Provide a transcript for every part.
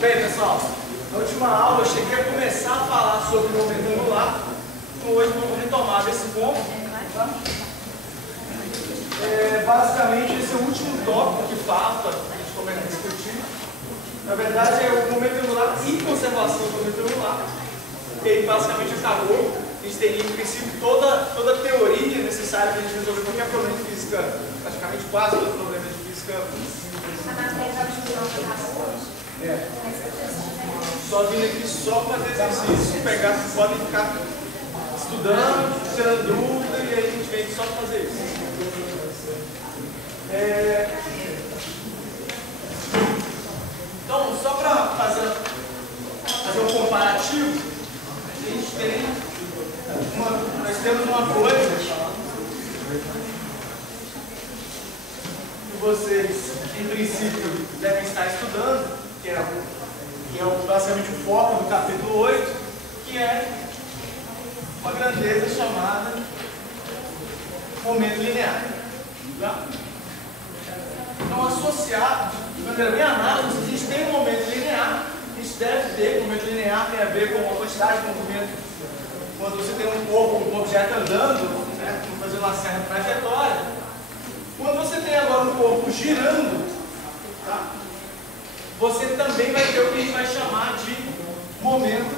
Bem, pessoal, na última aula eu cheguei a começar a falar sobre o momento angular, então hoje vamos retomar desse ponto. Basicamente, esse é o último tópico que falta, a gente começa a discutir. Na verdade, é o momento angular e conservação do momento angular. E aí, basicamente, acabou. A gente teria, em princípio, toda a teoria necessária para a gente resolver qualquer problema de física, praticamente quase todo problema de física. Só vim aqui só fazer exercício, pegar, vocês podem ficar estudando, tirando dúvida, e aí a gente vem aqui só para fazer isso. Então, só para fazer um comparativo, a gente nós temos uma coisa que vocês, em princípio, devem estar estudando, que é basicamente o foco do capítulo 8, que é uma grandeza chamada momento linear. Tá? Então, associado, de maneira bem análoga, se a gente tem um momento linear, a gente deve ter, o momento linear tem a ver com a quantidade de movimento. Quando você tem um corpo, um objeto andando, né, fazendo uma certa trajetória. Quando você tem agora um corpo girando, tá, você também vai ter o que a gente vai chamar de momento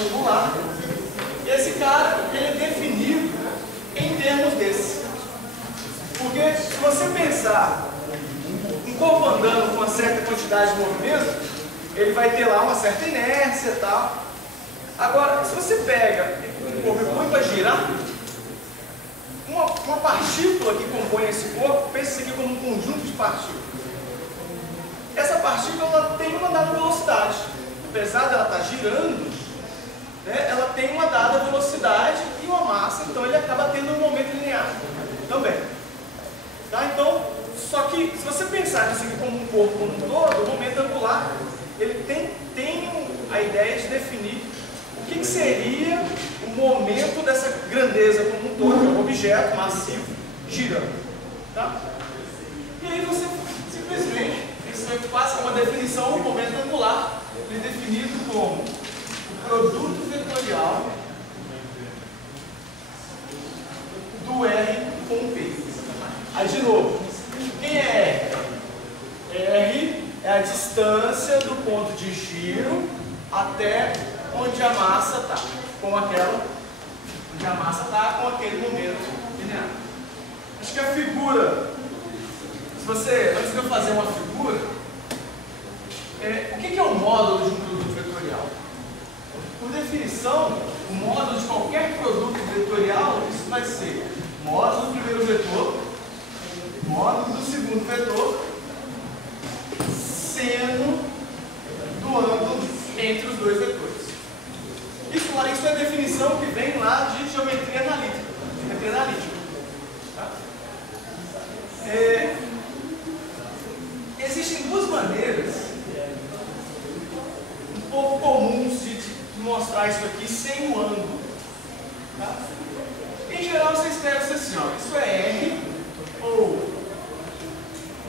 angular. E esse cara, ele é definido em termos desse. Porque se você pensar um corpo andando com uma certa quantidade de movimento, ele vai ter lá uma certa inércia e tal. Agora, se você pega um corpo e põe para girar, uma partícula que compõe esse corpo, pensa isso aqui como um conjunto de partículas. Essa partícula ela tem uma dada velocidade. Apesar dela estar girando, né, ela tem uma dada velocidade e uma massa, então ele acaba tendo um momento linear também. Tá? Então, só que se você pensar nisso aqui como um corpo como um todo, o momento angular, ele tem a ideia de definir o que seria o momento dessa grandeza como um todo, que é um objeto massivo girando. Tá? E aí você simplesmente, isso passa uma definição, o momento angular, ele é definido como o produto vetorial do R com o P. Aí de novo, quem é R? R é a distância do ponto de giro até onde a massa está, onde a massa está com aquele momento linear. Acho que a figura, antes de eu fazer uma figura, o que é o módulo de um produto vetorial? Por definição, o módulo de qualquer produto vetorial, isso vai ser módulo do primeiro vetor, módulo do segundo vetor, seno do ângulo entre os dois vetores. Isso é a definição que vem lá de geometria analítica. Tá? Existem duas maneiras um pouco comuns de mostrar isso aqui sem o ângulo. Tá? Em geral, você escreve isso assim, ó, isso é R ou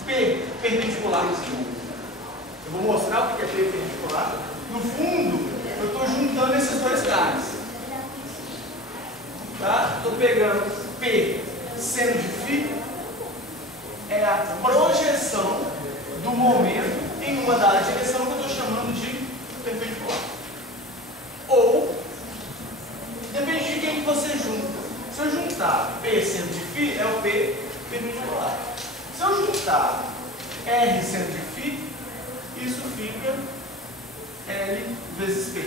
P perpendicular. Eu vou mostrar o que é P perpendicular. No fundo, eu estou juntando esses dois caras. Tá? Estou pegando P seno de φ, é a projeção do momento em uma dada direção que eu estou chamando de perpendicular. Ou, depende de quem que você junta. Se eu juntar P seno de φ, é o P perpendicular. Se eu juntar R seno de φ, isso fica L vezes P.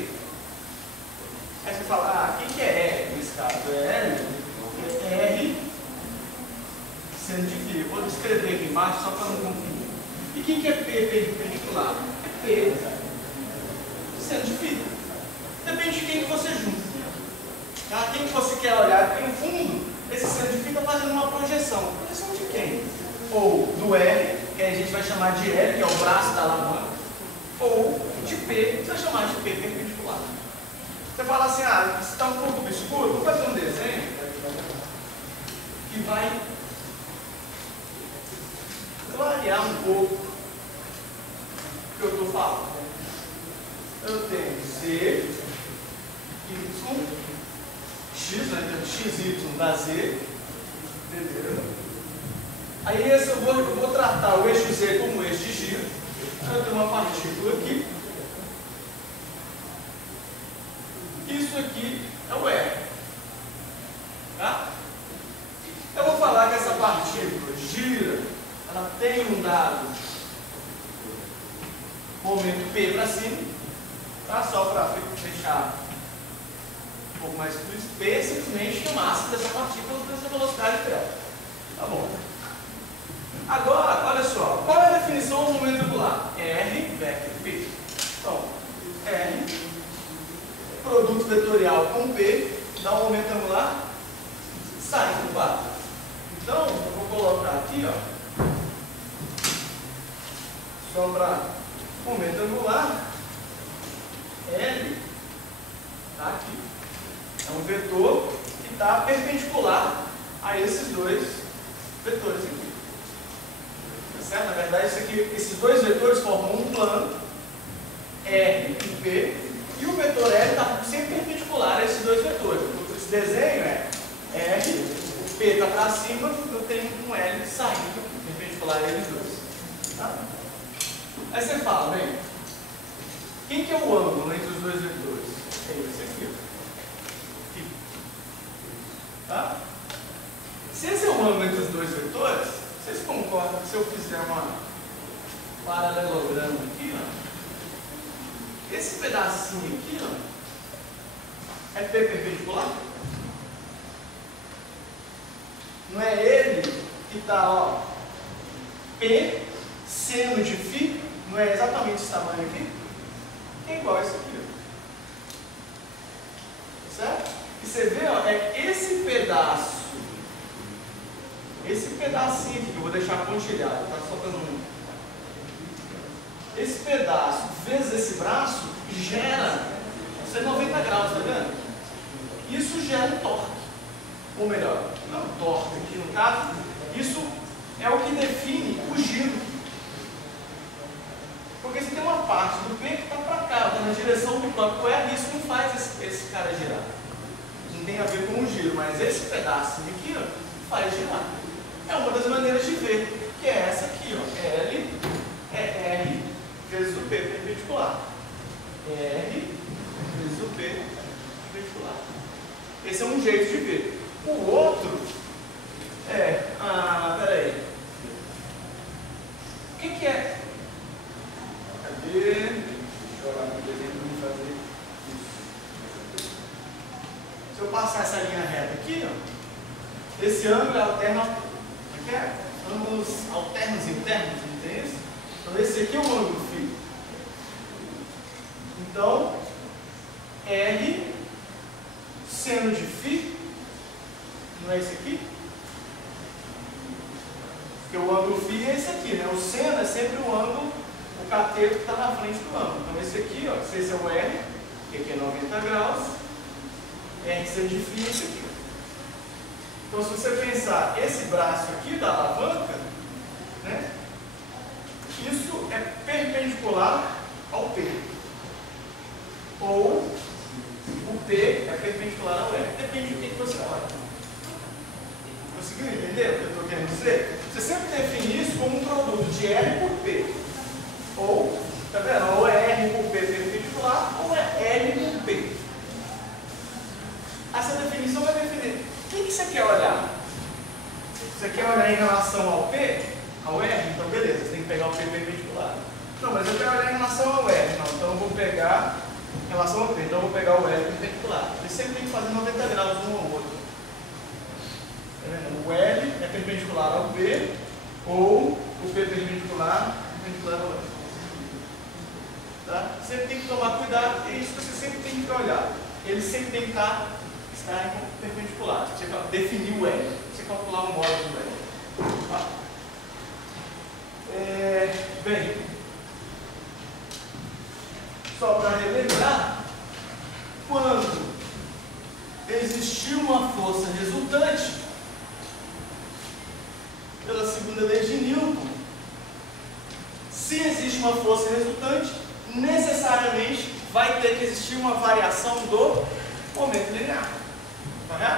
Aí você fala, o que é R? Nesse caso é L, é R seno de φ. Eu vou descrever aqui embaixo só para não confundir. E o que é P perpendicular? É P seno de φ. Depende de quem que você junta. Tá? Quem que você quer olhar? Porque no fundo, esse seno de φ está fazendo uma projeção. Projeção de quem? Ou do R, que a gente vai chamar de L, que é o braço da alavanca, ou de P, que você vai chamar de P perpendicular. Você fala assim, isso está um pouco obscuro, vou fazer um desenho que vai x, né? Então x, y dá z. Beleza. Aí eu vou tratar o eixo z como eixo de giro. Eu tenho uma partícula aqui. Isso aqui é o R. Tá? Eu vou falar que essa partícula gira, ela tem um dado momento P para cima, tá? Só para deixar um pouco mais explícito. P é simplesmente a massa dessa partícula dessa velocidade dela. Tá bom. Agora, olha só, qual é a definição do momento angular? R vector P. Então, R, produto vetorial com P, dá um momento angular sin do 4. Então, eu vou colocar aqui, ó, só para momento angular, L, tá aqui, é um vetor que está perpendicular a esses dois vetores aqui. Tá certo? Na verdade, esses dois vetores formam um plano, R e P, e o vetor L está sempre perpendicular a esses dois vetores. Esse desenho é R, o P está para cima, eu tenho um L saindo perpendicular a eles dois. Tá? Aí você fala, bem, quem que é o ângulo entre os dois vetores? É esse aqui. Aqui. Tá? Se esse é o ângulo entre os dois vetores, vocês concordam que se eu fizer uma paralelograma aqui, ó, esse pedacinho aqui, ó, é P perpendicular? Não é ele que está, ó, P seno de φ, não é exatamente esse tamanho aqui? É igual a isso aqui, ó. Certo? E você vê, ó, é esse pedacinho aqui, que eu vou deixar pontilhado, tá? Só para não... Esse pedaço vezes esse braço gera 90 graus, tá vendo? Isso gera um torque. Ou melhor, não torque aqui no caso, isso é o que define o giro. Porque você tem uma parte do P que está para cá, está na direção do próprio R, isso não faz esse cara girar. Não tem a ver com o giro, mas esse pedacinho aqui, ó, faz girar. É uma das maneiras de ver, que é essa aqui, ó. L é R vezes o P perpendicular. R vezes o P perpendicular. Esse é um jeito de ver. O outro é... peraí. O que é? Cadê? Deixa eu olhar no desenho para me fazer isso. Se eu passar essa linha reta aqui, ó, esse ângulo é alterno... Como é que é? Ângulos alternos internos, não tem isso? Então esse aqui é o ângulo φ. Então, R seno de φ, não é esse aqui? Porque o ângulo φ é esse aqui, né? O seno é sempre o ângulo, o cateto que está na frente do ângulo. Então esse aqui, ó, se esse é o R, que aqui é 90 graus, R seno de φ é esse aqui. Então se você pensar esse braço aqui da alavanca, né? Isso é perpendicular ao P. Ou o P é perpendicular ao R. Depende do que você olha. Conseguiu entender o que eu estou querendo dizer? Você sempre define isso como um produto de R por P. Ou, tá vendo? Ou é R por P perpendicular, ou é L por P. Essa definição vai definir. O que você quer olhar? Você quer olhar em relação ao P? Ao R? Então beleza, você tem que pegar o P perpendicular. Não, mas eu quero olhar em relação ao R. Não, então eu vou pegar em relação ao P. Então eu vou pegar o L perpendicular. Eles sempre tem que fazer 90 graus um ao outro. Tá vendo? O L é perpendicular ao P, ou o P perpendicular ao L. Tá? Sempre tem que tomar cuidado, é isso que você sempre tem que olhar. Eles sempre tem que estar perpendicular. Você definir o L, você calcular o módulo do L. Tá? Bem, só para relembrar, quando existiu uma força resultante, pela segunda lei de Newton, se existe uma força resultante, necessariamente vai ter que existir uma variação do momento linear. Correto?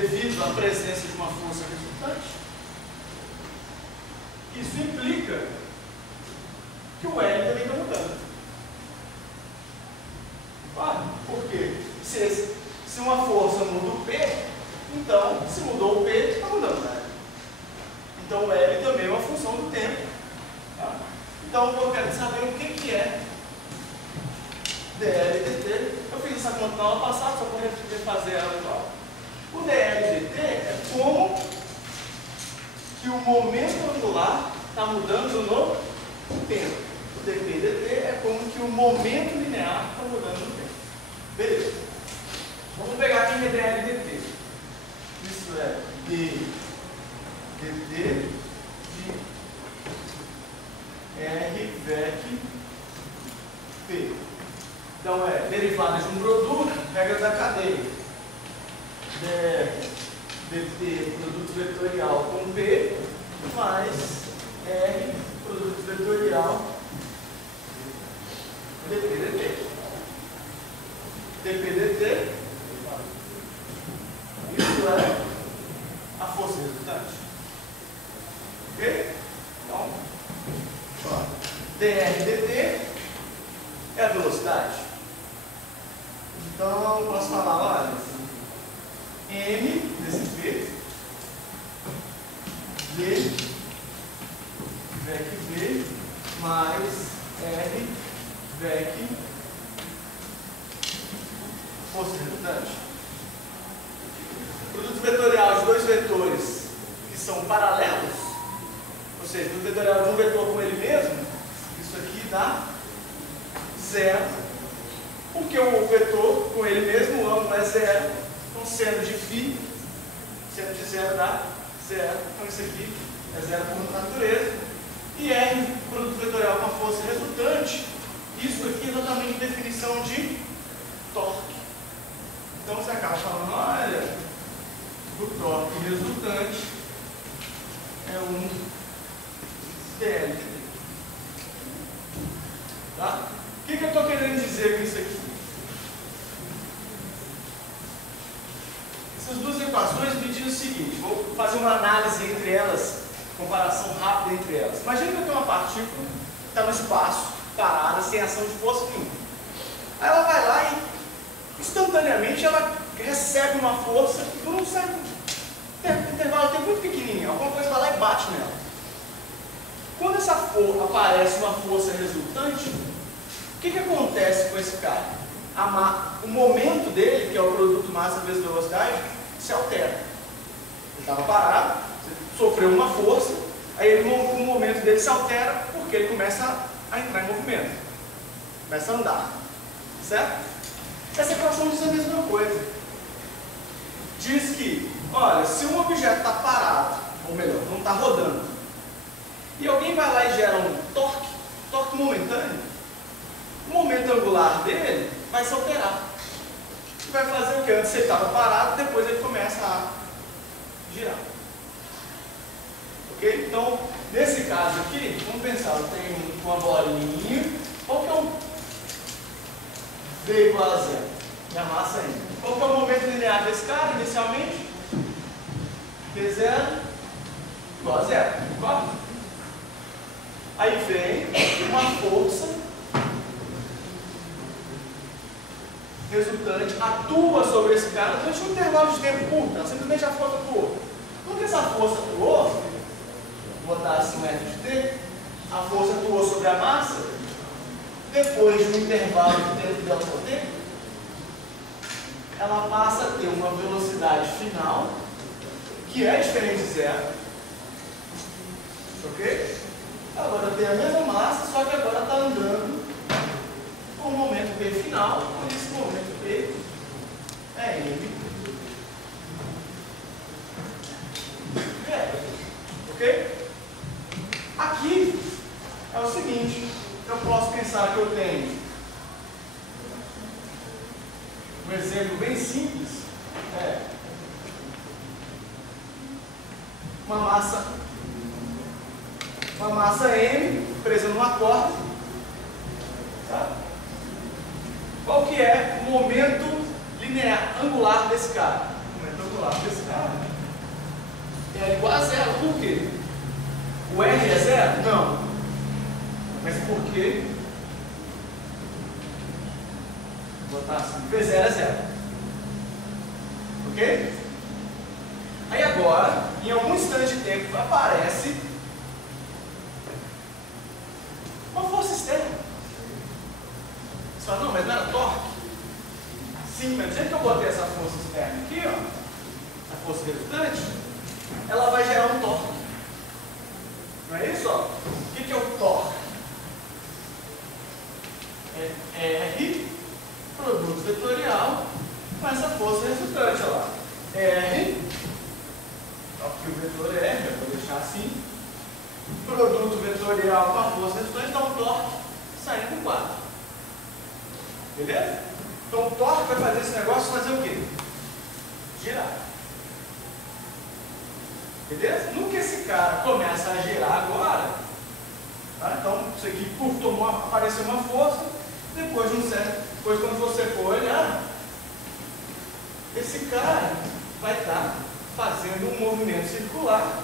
devido à presença de uma força resultante, isso implica que o L também está mudando. Claro, por quê? Se uma força muda o P, então, se mudou o P, está mudando o L. Então, o L também é uma função do tempo. Tá? Então, eu quero saber o que é dL dt. Eu fiz essa conta na aula passada, só para refazer ela igual. O dL dt é como que o momento angular está mudando no tempo. O dp dt é como que o momento linear está mudando no tempo. Beleza. Vamos pegar aqui que é dL dt. Isso é d dt de R vec P. Então é derivada de um produto, regra da cadeia. dt produto vetorial com P mais R produto vetorial dp dt. dp dt, isso é a força resultante. Ok? Então, dr dt é a velocidade. Então, eu posso falar, olha, m desse v, d vec v mais r vec força resultante. Produto vetorial de dois vetores que são paralelos, ou seja, o vetorial de um vetor com ele mesmo, isso aqui dá zero, porque o vetor com ele mesmo, o ângulo é zero, então seno de φ, seno de zero dá zero, então isso aqui é zero por natureza, e R, produto vetorial com a força resultante, isso aqui é exatamente a definição de torque. Então você acaba falando, olha, o torque resultante é um dL. Tá? O que eu estou querendo dizer com isso aqui? Essas duas equações me dizem o seguinte, vou fazer uma análise entre elas, comparação rápida entre elas. Imagina que eu tenho uma partícula que está no espaço, parada, sem ação de força nenhuma. Aí ela vai lá e instantaneamente ela recebe uma força por um certo intervalo de tempo muito pequenininho, alguma coisa vai lá e bate nela. Quando aparece uma força resultante, o que acontece com esse cara? O momento dele, que é o produto massa vezes velocidade, se altera. Ele estava parado, sofreu uma força, aí o momento dele se altera porque ele começa a entrar em movimento, começa a andar, certo? Essa equação diz a mesma coisa. Diz que, olha, se um objeto está parado, ou melhor, não está rodando, e alguém vai lá e gera um torque momentâneo, o momento angular dele vai se alterar. E vai fazer o que? Antes ele estava parado, depois ele começa a girar. Ok? Então, nesse caso aqui, vamos pensar, eu tenho uma bolinha, qual que é o V igual a zero? Minha massa ainda. Qual que é o momento linear desse cara, inicialmente? V0 igual a zero. Concorda? Aí vem uma força resultante, atua sobre esse cara durante um intervalo de tempo curto, ela simplesmente a força atuou. Quando essa força atuou, vou botar assim um f de t, a força atuou sobre a massa, depois de um intervalo de tempo delta t, ela passa a ter uma velocidade final que é diferente de zero. Ok? Agora tem a mesma massa, só que agora está andando com o momento P final, por esse momento P é M. Ok? Aqui é o seguinte, eu posso pensar que eu tenho um exemplo bem simples, uma massa M presa numa corda, tá? Qual que é o momento linear, angular desse cara? O momento angular desse cara. Vou botar assim, V0 é 0. Ok? Aí agora, em algum instante de tempo, aparece uma força externa. Você fala, não, mas não era torque? Sim, mas do jeito que eu botei essa força externa aqui, ó, essa força resultante, ela vai gerar um torque. Não é isso? Ó? O que é o torque? É R, produto vetorial, com essa força resultante. Olha lá. R, aqui o vetor é R, eu vou deixar assim. Produto vetorial com a força resultante dá um torque saindo do quadro. Beleza? Então o torque vai fazer esse negócio fazer o quê? Girar. Beleza? No que esse cara começa a girar agora, tá? Então isso aqui apareceu uma força, depois quando você for olhar, esse cara vai estar fazendo um movimento circular,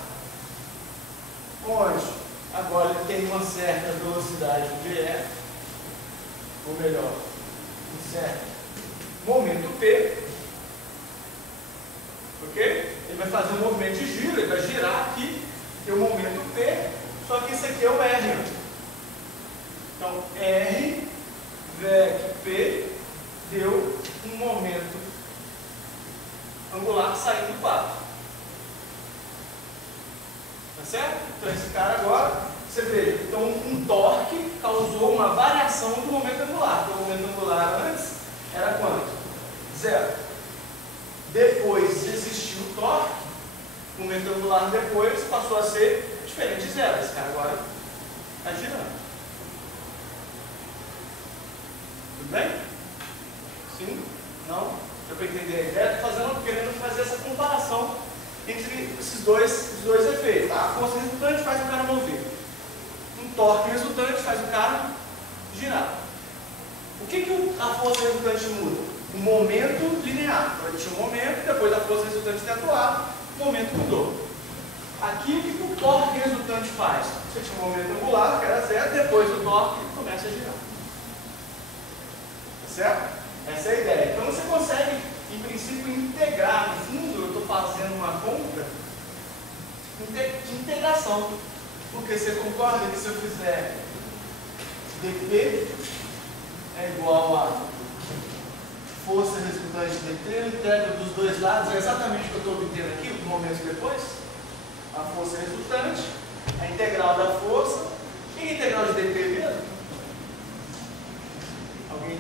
onde agora ele tem uma certa velocidade VF, ou melhor, um certo momento P, ok? Ele vai fazer um movimento de giro, ele vai girar aqui, tem o momento P, só que esse aqui é o R. Então, R, VEC, P, deu um momento angular saindo do quadro. Tá certo? Então, esse cara agora, você vê, então um torque causou uma variação do momento angular. Então, o momento angular antes era quanto? 0. Depois existiu o torque, o momento angular depois passou a ser diferente de 0. Esse cara agora está girando. Tudo bem? Sim? Não? Deu para entender a ideia? Estou querendo fazer essa comparação entre esses dois efeitos. Tá? A força resultante faz o cara mover. Um torque resultante faz o cara girar. O que a força resultante muda? O momento linear. Então, ele tinha um momento, depois da força resultante ter atuado, o momento mudou. Aqui, o que o torque resultante faz? Você tinha um momento angular, que era 0, depois do torque, ele começa a girar. Tá certo? Essa é a ideia. Então, você consegue, em princípio, integrar. No fundo, eu estou fazendo uma conta de integração. Porque você concorda que se eu fizer dp é igual a força resultante de dt, eu integro dos dois lados, é exatamente o que eu estou obtendo aqui, um momento depois. A força resultante, a integral da força. O que é a integral de dp mesmo? Alguém?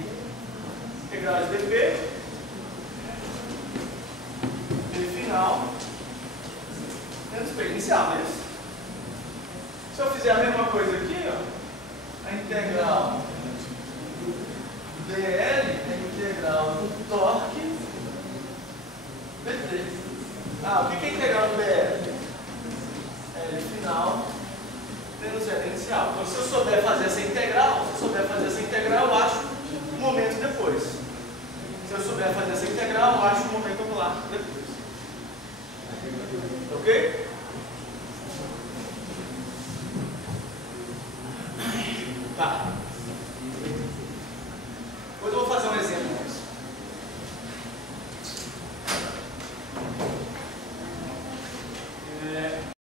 Integral de dp, d final, menos p inicial, não é isso? Se eu fizer a mesma coisa aqui, ó, a integral do dl é a integral do torque dt. O que é a integral do dl? L final menos L inicial. Então, se eu souber fazer essa integral, eu acho um momento depois. Se eu souber fazer essa integral, eu acho um momento angular depois. Ok?